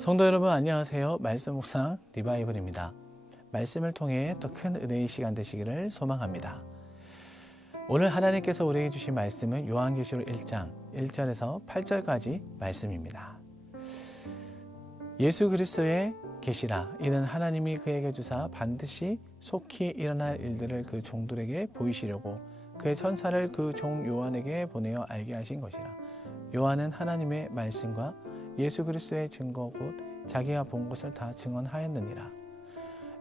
성도 여러분 안녕하세요. 말씀 묵상 리바이벌입니다. 말씀을 통해 더 큰 은혜의 시간 되시기를 소망합니다. 오늘 하나님께서 우리에게 주신 말씀은 요한계시록 1장 1절에서 8절까지 말씀입니다. 예수 그리스도의 계시라. 이는 하나님이 그에게 주사 반드시 속히 일어날 일들을 그 종들에게 보이시려고 그의 천사를 그 종 요한에게 보내어 알게 하신 것이라. 요한은 하나님의 말씀과 예수 그리스도의 증거 곧 자기가 본 것을 다 증언하였느니라.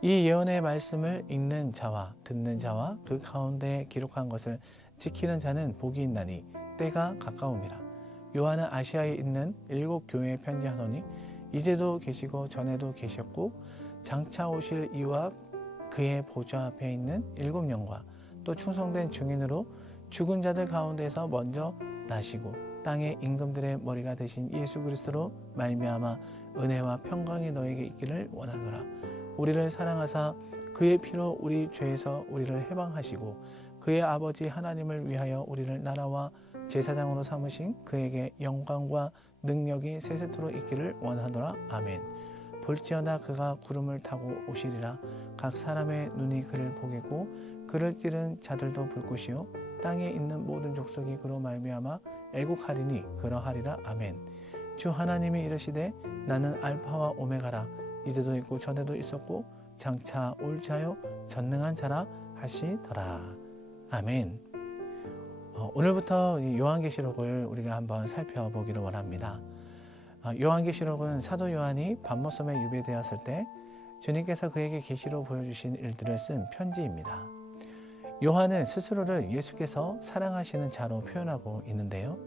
이 예언의 말씀을 읽는 자와 듣는 자와 그 가운데 기록한 것을 지키는 자는 복이 있나니 때가 가까움이라. 요한은 아시아에 있는 7 교회에 편지하노니 이제도 계시고 전에도 계셨고 장차 오실 이와 그의 보좌 앞에 있는 7영과 또 충성된 증인으로 죽은 자들 가운데서 먼저 나시고 땅의 임금들의 머리가 되신 예수 그리스도로 말미암아 은혜와 평강이 너에게 있기를 원하노라. 우리를 사랑하사 그의 피로 우리 죄에서 우리를 해방하시고 그의 아버지 하나님을 위하여 우리를 나라와 제사장으로 삼으신 그에게 영광과 능력이 세세토록 있기를 원하노라. 아멘. 볼지어다 그가 구름을 타고 오시리라. 각 사람의 눈이 그를 보겠고 그를 찌른 자들도 볼 것이요 땅에 있는 모든 족속이 그로 말미암아 애국하리니 그러하리라. 아멘. 주 하나님이 이르시되 나는 알파와 오메가라. 이제도 있고 전에도 있었고 장차 올 자요 전능한 자라 하시더라. 아멘. 오늘부터 요한계시록을 우리가 한번 살펴보기를 원합니다. 요한계시록은 사도 요한이 밤모섬에 유배되었을 때 주님께서 그에게 계시로 보여주신 일들을 쓴 편지입니다. 요한은 스스로를 예수께서 사랑하시는 자로 표현하고 있는데요.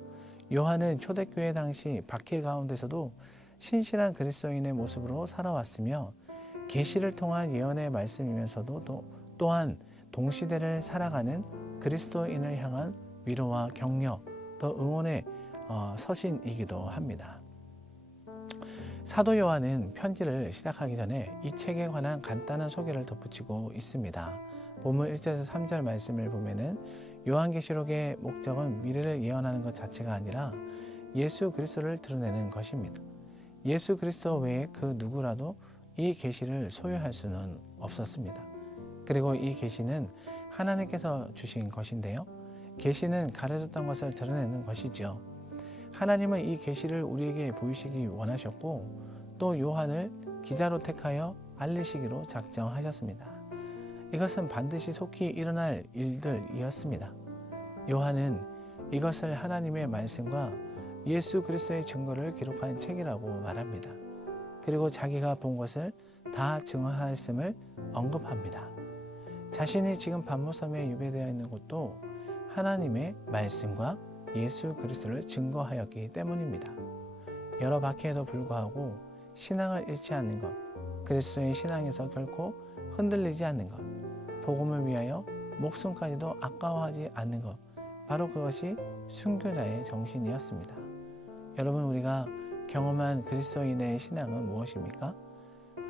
요한은 초대교회 당시 박해 가운데서도 신실한 그리스도인의 모습으로 살아왔으며 계시를 통한 예언의 말씀이면서도 또한 동시대를 살아가는 그리스도인을 향한 위로와 격려, 또 응원의 서신이기도 합니다. 사도 요한은 편지를 시작하기 전에 이 책에 관한 간단한 소개를 덧붙이고 있습니다. 본문 1절에서 3절 말씀을 보면은 요한계시록의 목적은 미래를 예언하는 것 자체가 아니라 예수 그리스도를 드러내는 것입니다. 예수 그리스도 외에 그 누구라도 이 계시를 소유할 수는 없었습니다. 그리고 이 계시는 하나님께서 주신 것인데요. 계시는 가려졌던 것을 드러내는 것이죠. 하나님은 이 계시를 우리에게 보이시기 원하셨고 또 요한을 기자로 택하여 알리시기로 작정하셨습니다. 이것은 반드시 속히 일어날 일들이었습니다. 요한은 이것을 하나님의 말씀과 예수 그리스도의 증거를 기록한 책이라고 말합니다. 그리고 자기가 본 것을 다 증언하였음을 언급합니다. 자신이 지금 밤모섬에 유배되어 있는 곳도 하나님의 말씀과 예수 그리스도를 증거하였기 때문입니다. 여러 박해에도 불구하고 신앙을 잃지 않는 것, 그리스도의 신앙에서 결코 흔들리지 않는 것, 복음을 위하여 목숨까지도 아까워하지 않는 것, 바로 그것이 순교자의 정신이었습니다. 여러분, 우리가 경험한 그리스도인의 신앙은 무엇입니까?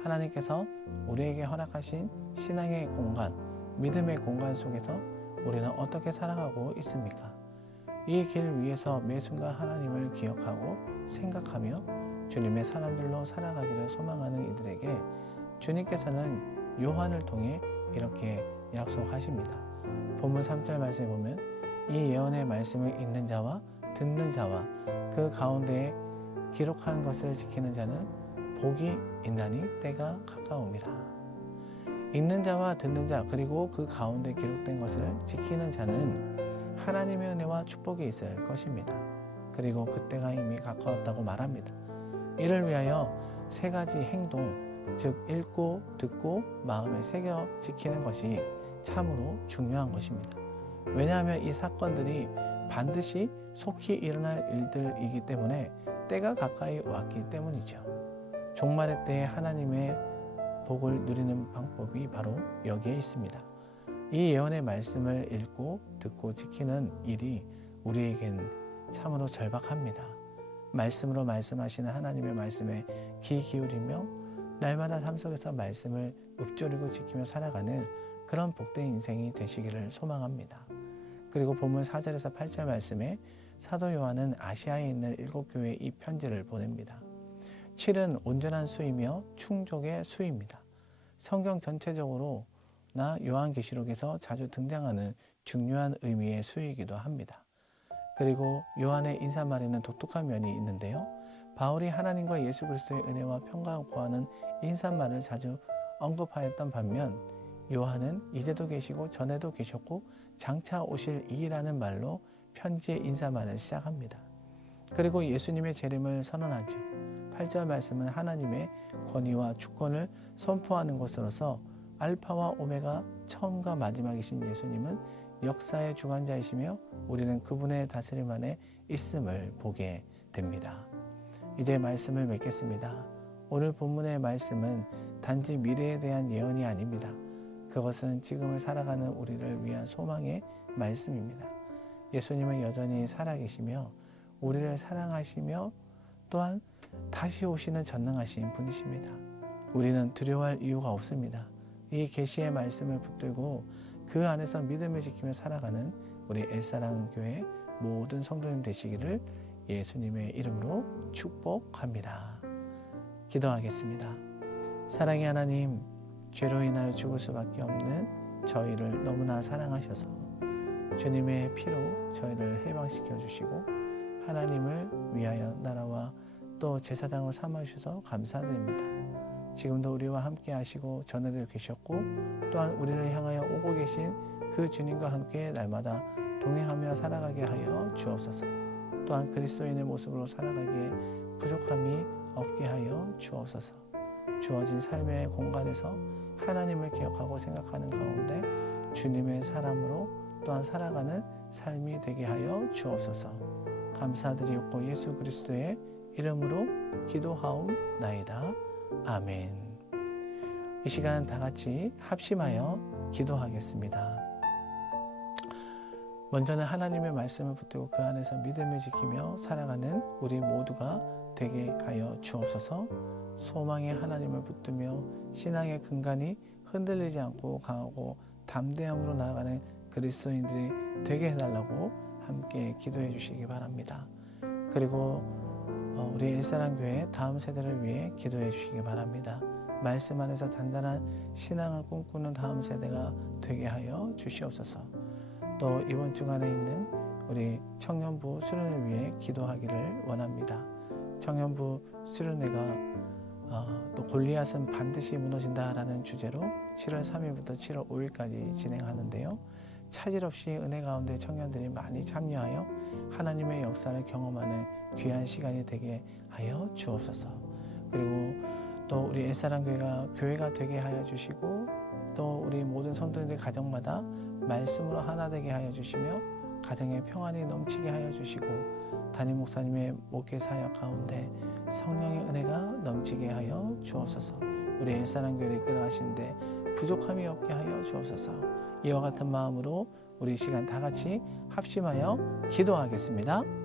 하나님께서 우리에게 허락하신 신앙의 공간, 믿음의 공간 속에서 우리는 어떻게 살아가고 있습니까? 이 길 위에서 매 순간 하나님을 기억하고 생각하며 주님의 사람들로 살아가기를 소망하는 이들에게 주님께서는 요한을 통해 이렇게 약속하십니다. 본문 3절 말씀에 보면 이 예언의 말씀을 읽는 자와 듣는 자와 그 가운데에 기록한 것을 지키는 자는 복이 있나니 때가 가까움이라. 읽는 자와 듣는 자 그리고 그 가운데 기록된 것을 지키는 자는 하나님의 은혜와 축복이 있을 것입니다. 그리고 그때가 이미 가까웠다고 말합니다. 이를 위하여 3가지 행동, 즉 읽고 듣고 마음에 새겨 지키는 것이 참으로 중요한 것입니다. 왜냐하면 이 사건들이 반드시 속히 일어날 일들이기 때문에 때가 가까이 왔기 때문이죠. 종말의 때에 하나님의 복을 누리는 방법이 바로 여기에 있습니다. 이 예언의 말씀을 읽고 듣고 지키는 일이 우리에겐 참으로 절박합니다. 말씀으로 말씀하시는 하나님의 말씀에 귀 기울이며 날마다 삶 속에서 말씀을 읊조리고 지키며 살아가는 그런 복된 인생이 되시기를 소망합니다. 그리고 본문 4절에서 8절 말씀에 사도 요한은 아시아에 있는 7 교회에 이 편지를 보냅니다. 7은 온전한 수이며 충족의 수입니다. 성경 전체적으로나 요한계시록에서 자주 등장하는 중요한 의미의 수이기도 합니다. 그리고 요한의 인사말에는 독특한 면이 있는데요. 바울이 하나님과 예수 그리스도의 은혜와 평강을 구하는 인사말을 자주 언급하였던 반면 요한은 이제도 계시고 전에도 계셨고 장차 오실 이라는 말로 편지의 인사말을 시작합니다. 그리고 예수님의 재림을 선언하죠. 8절 말씀은 하나님의 권위와 주권을 선포하는 것으로서 알파와 오메가 처음과 마지막이신 예수님은 역사의 주관자이시며 우리는 그분의 다스림 안에 있음을 보게 됩니다. 이제 말씀을 맺겠습니다. 오늘 본문의 말씀은 단지 미래에 대한 예언이 아닙니다. 그것은 지금을 살아가는 우리를 위한 소망의 말씀입니다. 예수님은 여전히 살아계시며 우리를 사랑하시며 또한 다시 오시는 전능하신 분이십니다. 우리는 두려워할 이유가 없습니다. 이 계시의 말씀을 붙들고 그 안에서 믿음을 지키며 살아가는 우리 엘사랑교회 모든 성도님 되시기를 예수님의 이름으로 축복합니다. 기도하겠습니다. 사랑의 하나님, 죄로 인하여 죽을 수밖에 없는 저희를 너무나 사랑하셔서 주님의 피로 저희를 해방시켜 주시고 하나님을 위하여 나라와 또 제사장을 삼아주셔서 감사드립니다. 지금도 우리와 함께 하시고 전에도 계셨고 또한 우리를 향하여 오고 계신 그 주님과 함께 날마다 동행하며 살아가게 하여 주옵소서. 또한 그리스도인의 모습으로 살아가기에 부족함이 없게 하여 주옵소서. 주어진 삶의 공간에서 하나님을 기억하고 생각하는 가운데 주님의 사람으로 또한 살아가는 삶이 되게 하여 주옵소서. 감사드리옵고 예수 그리스도의 이름으로 기도하옵나이다. 아멘. 이 시간 다 같이 합심하여 기도하겠습니다. 먼저는 하나님의 말씀을 붙들고 그 안에서 믿음을 지키며 살아가는 우리 모두가 되게 하여 주옵소서. 소망의 하나님을 붙들며 신앙의 근간이 흔들리지 않고 강하고 담대함으로 나아가는 그리스도인들이 되게 해달라고 함께 기도해 주시기 바랍니다. 그리고 우리 일사랑교회 다음 세대를 위해 기도해 주시기 바랍니다. 말씀 안에서 단단한 신앙을 꿈꾸는 다음 세대가 되게 하여 주시옵소서. 또 이번 주간에 있는 우리 청년부 수련을 위해 기도하기를 원합니다. 청년부 수련회가 또 골리앗은 반드시 무너진다라는 주제로 7월 3일부터 7월 5일까지 진행하는데요. 차질 없이 은혜 가운데 청년들이 많이 참여하여 하나님의 역사를 경험하는 귀한 시간이 되게 하여 주옵소서. 그리고 또 우리 엘사랑교회가 교회가 되게 하여 주시고 또 우리 모든 성도님들 가정마다 말씀으로 하나 되게 하여 주시며 가정의 평안이 넘치게 하여 주시고 담임 목사님의 목회 사역 가운데 성령의 은혜가 넘치게 하여 주옵소서. 우리 엘사랑교회를 이끌어가시는데 부족함이 없게 하여 주옵소서. 이와 같은 마음으로 우리 시간 다 같이 합심하여 기도하겠습니다.